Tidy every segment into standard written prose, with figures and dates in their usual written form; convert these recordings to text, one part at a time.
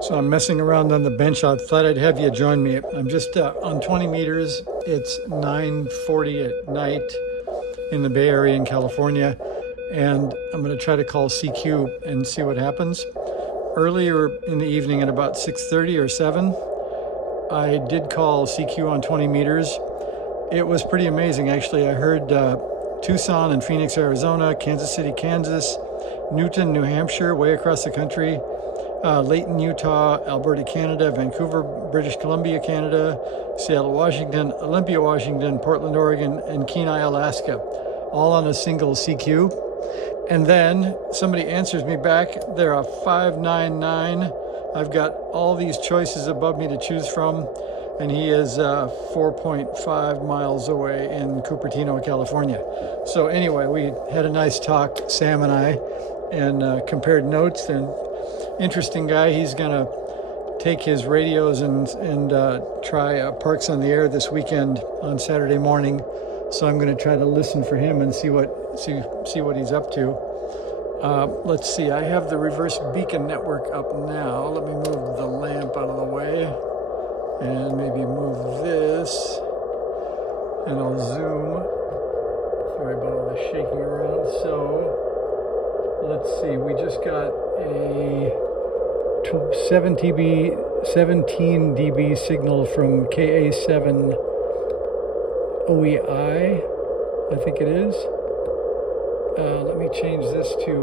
So I'm messing around on the bench. I thought I'd have you join me. I'm just on 20 meters. It's 9:40 at night in the Bay Area in California, and I'm going to try to call CQ and see what happens. Earlier in the evening at about 6:30 or 7, I did call CQ on 20 meters. It was pretty amazing, actually. I heard Tucson and Phoenix, Arizona, Kansas City, Kansas, Newton, New Hampshire, way across the country, Layton, Utah, Alberta, Canada, Vancouver, British Columbia, Canada, Seattle, Washington, Olympia, Washington, Portland, Oregon, and Kenai, Alaska, all on a single CQ. And then somebody answers me back. They're a 599. I've got all these choices above me to choose from, and he is 4.5 miles away in Cupertino, California. So anyway, we had a nice talk, Sam and I, and compared notes. And interesting guy. He's gonna take his radios and try Parks on the Air this weekend on Saturday morning. So I'm gonna try to listen for him and see what he's up to. Let's see, I have the reverse beacon network up now. Let me move the lamp out of the way and maybe move this, and I'll zoom. Sorry about all the shaking around. So let's see, we just got a 17 dB signal from KA7 OEI, I think it is. Let me change this to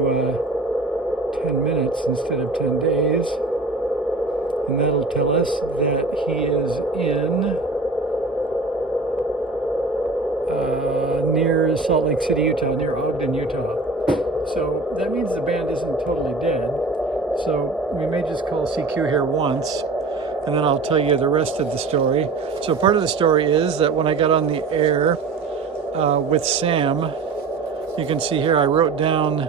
10 minutes instead of 10 days. And that'll tell us that he is in near Salt Lake City, Utah, near Ogden, Utah. So that means the band isn't totally dead. So we may just call CQ here once, and then I'll tell you the rest of the story. So part of the story is that when I got on the air with Sam, you can see here I wrote down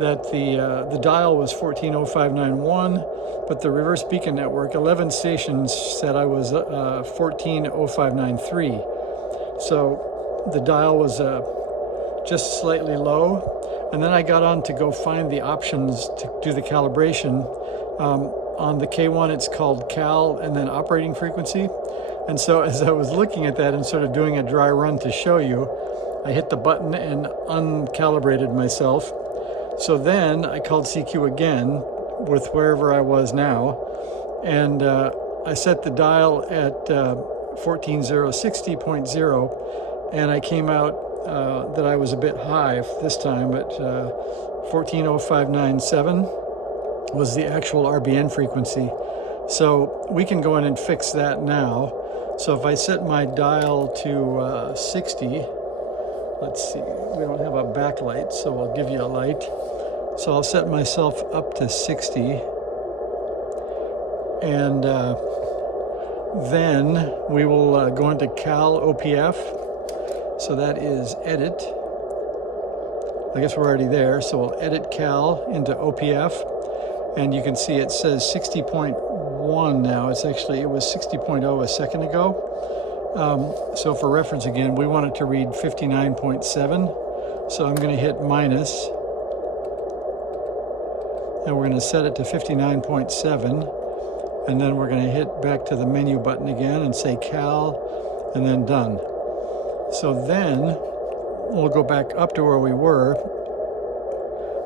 that the dial was 140591, but the reverse beacon network, 11 stations, said I was 140593. So the dial was just slightly low. And then I got on to go find the options to do the calibration. On the K1, it's called Cal and then operating frequency. And so as I was looking at that and sort of doing a dry run to show you, I hit the button and uncalibrated myself. So then I called CQ again with wherever I was now. And I set the dial at 14060.0, and I came out that I was a bit high this time at 140597 was the actual RBN frequency. So we can go in and fix that now. So if I set my dial to 60, let's see, we don't have a backlight, so I'll give you a light. So I'll set myself up to 60, and then we will go into Cal OPF. So that is edit. I guess we're already there. So we'll edit Cal into OPF. And you can see it says 60.1 now. It was 60.0 a second ago. So for reference again, we want it to read 59.7. So I'm going to hit minus. And we're going to set it to 59.7. And then we're going to hit back to the menu button again and say Cal, and then done. So then we'll go back up to where we were.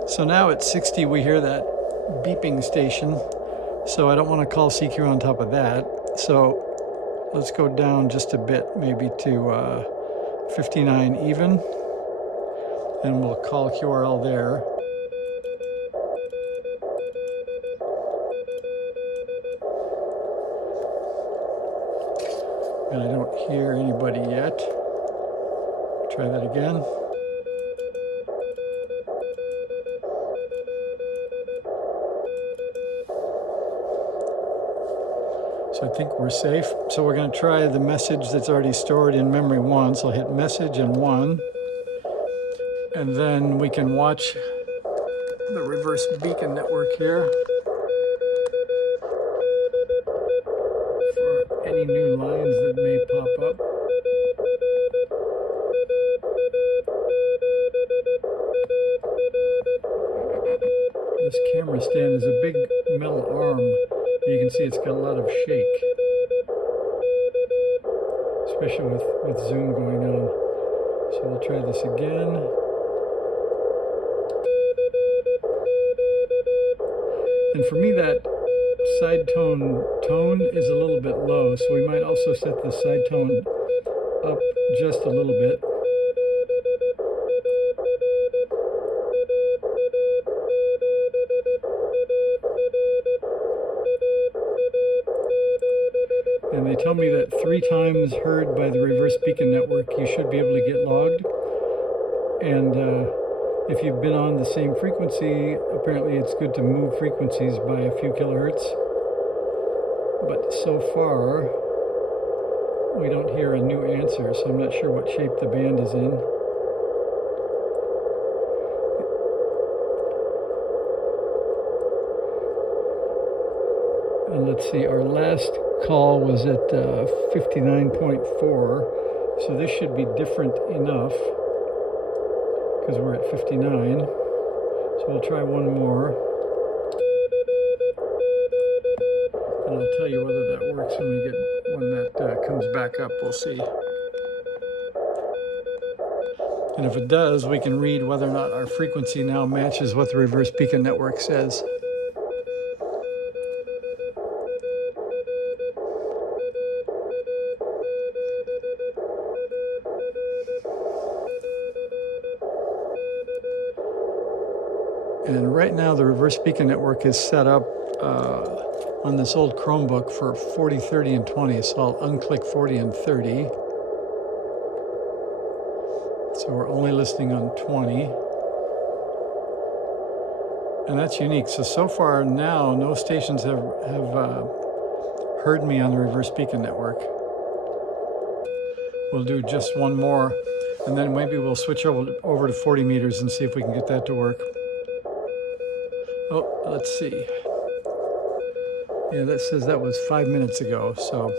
So now at 60, we hear that beeping station. So I don't want to call CQ on top of that. So let's go down just a bit, maybe to 59 even. And we'll call QRL there. And I don't hear anybody yet. Try that again. So I think we're safe. So we're going to try the message that's already stored in memory 1. So I'll hit message and 1. And then we can watch the reverse beacon network here for any new lines that may pop up. This camera stand is a big metal arm. You can see it's got a lot of shake, especially with zoom going on. So we'll try this again. And for me, that side tone is a little bit low, so we might also set the side tone up just a little bit. And they tell me that 3 times heard by the reverse beacon network, you should be able to get logged. And if you've been on the same frequency, apparently it's good to move frequencies by a few kilohertz. But so far, we don't hear a new answer, so I'm not sure what shape the band is in. And let's see, our last call was at 59.4, so this should be different enough because we're at 59. So we'll try one more, and I'll tell you whether that works when that comes back up. We'll see. And if it does, we can read whether or not our frequency now matches what the reverse beacon network says. And right now the reverse beacon network is set up on this old Chromebook for 40, 30, and 20. So I'll unclick 40 and 30. So we're only listening on 20. And that's unique. So far now, no stations have heard me on the reverse beacon network. We'll do just one more, and then maybe we'll switch over to 40 meters and see if we can get that to work. Oh, let's see. Yeah, that says that was 5 minutes ago, so.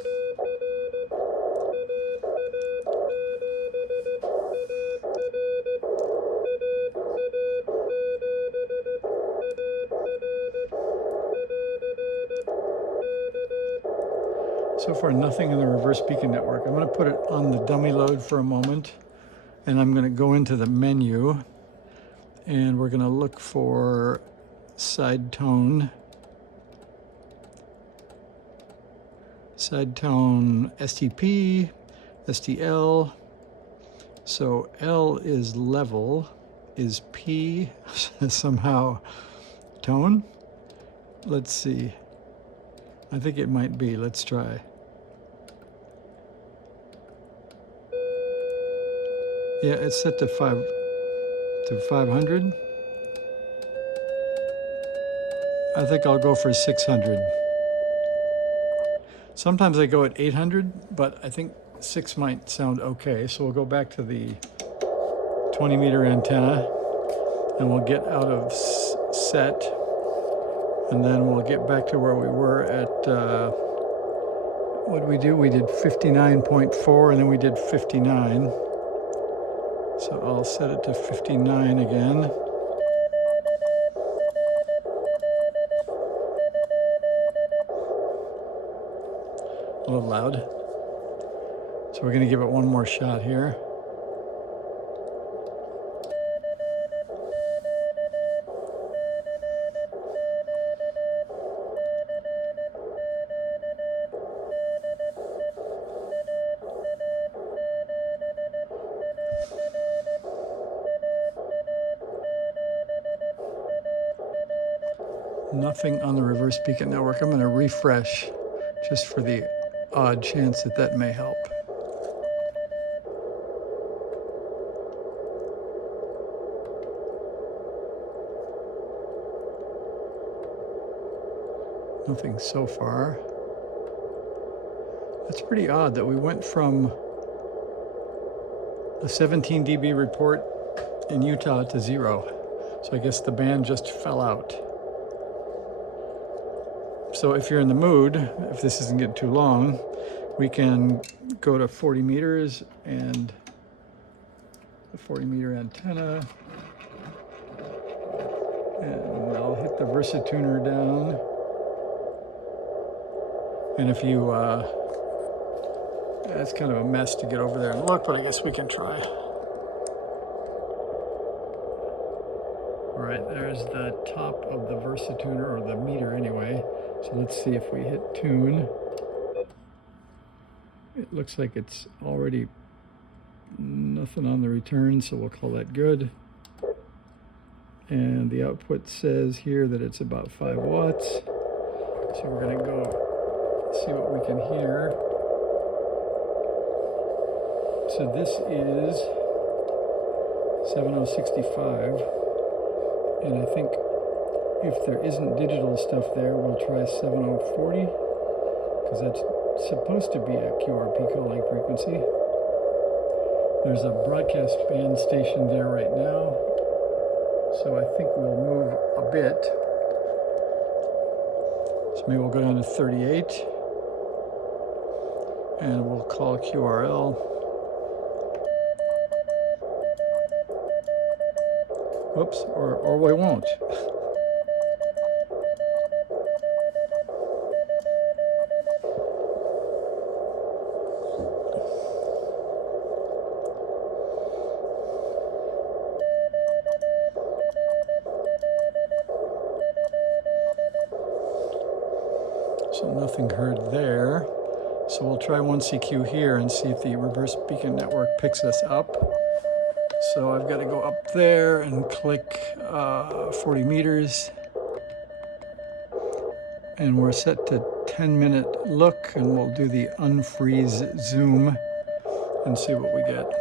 So far, nothing in the reverse beacon network. I'm going to put it on the dummy load for a moment, and I'm going to go into the menu, and we're going to look for side tone STP, STL. So L is level, is P somehow tone? Let's see. I think it might be. Let's try. Yeah, it's set to 500. I think I'll go for 600. Sometimes I go at 800, but I think 6 might sound okay. So we'll go back to the 20 meter antenna, and we'll get out of set, and then we'll get back to where we were at, what did we do? We did 59.4, and then we did 59. So I'll set it to 59 again. A little loud. So we're going to give it one more shot here. Nothing on the reverse beacon network. I'm going to refresh just for the odd chance that that may help. Nothing so far. That's pretty odd that we went from a 17 dB report in Utah to 0. So I guess the band just fell out. So if you're in the mood, if this isn't getting too long, we can go to 40 meters and the 40 meter antenna. And I'll hit the Versatuner down. And if you, it's kind of a mess to get over there and look, but I guess we can try. All right, there's the top of the Versatuner, or the meter anyway. So let's see if we hit tune. It looks like it's already nothing on the return, so we'll call that good. And the output says here that it's about 5 watts. So we're gonna go see what we can hear. So this is 7065. And I think if there isn't digital stuff there, we'll try 7040, because that's supposed to be a QRP calling frequency. There's a broadcast band station there right now, so I think we'll move a bit. So maybe we'll go down to 38, and we'll call QRL. Whoops, or we won't. So nothing heard there. So we'll try 1CQ here and see if the reverse beacon network picks us up. So I've got to go up there and click 40 meters. And we're set to 10-minute look, and we'll do the unfreeze zoom and see what we get.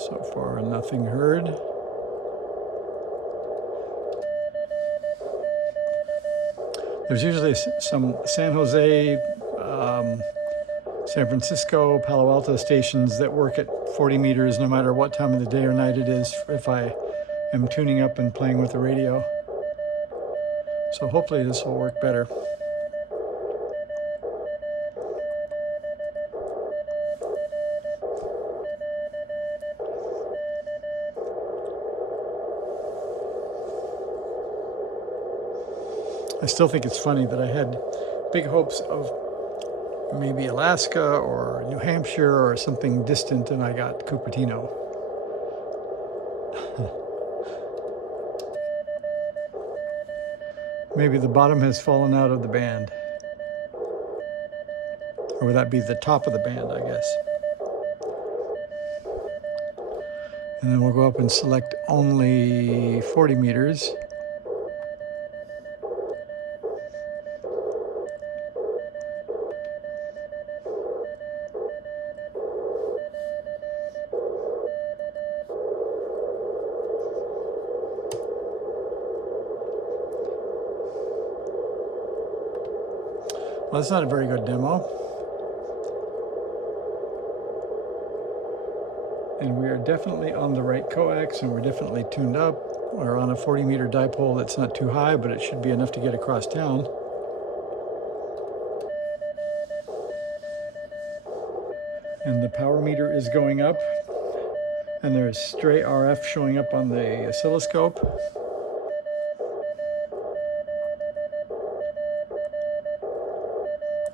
So far, nothing heard. There's usually some San Jose, San Francisco, Palo Alto stations that work at 40 meters no matter what time of the day or night it is if I am tuning up and playing with the radio. So hopefully this will work better. I still think it's funny that I had big hopes of maybe Alaska or New Hampshire or something distant, and I got Cupertino. Maybe the bottom has fallen out of the band. Or would that be the top of the band, I guess. And then we'll go up and select only 40 meters. Well, that's not a very good demo. And we are definitely on the right coax, and we're definitely tuned up. We're on a 40-meter dipole that's not too high, but it should be enough to get across town. And the power meter is going up, and there's stray RF showing up on the oscilloscope.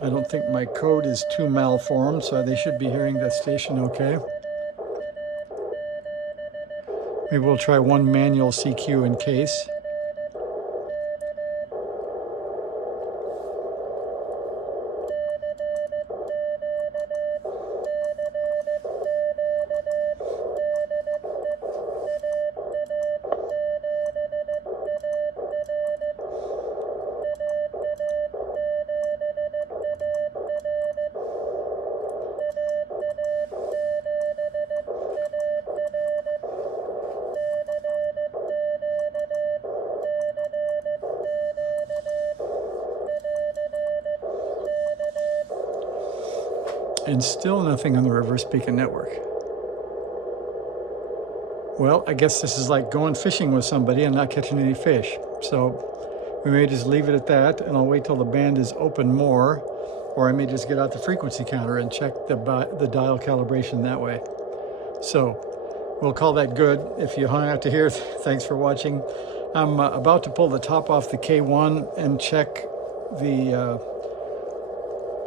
I don't think my code is too malformed, so they should be hearing the station okay. Maybe we'll try one manual CQ in case. And still nothing on the reverse beacon network. Well, I guess this is like going fishing with somebody and not catching any fish. So we may just leave it at that, and I'll wait till the band is open more, or I may just get out the frequency counter and check the dial calibration that way. So we'll call that good. If you hung out to here, thanks for watching. I'm about to pull the top off the K1 and check the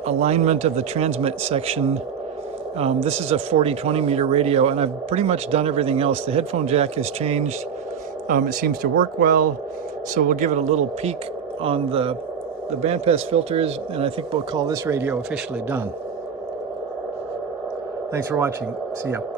alignment of the transmit section. This is a 40-20 meter radio, and I've pretty much done everything else. The headphone jack has changed. It seems to work well, so we'll give it a little peek on the bandpass filters, and I think we'll call this radio officially done. Thanks for watching. See ya.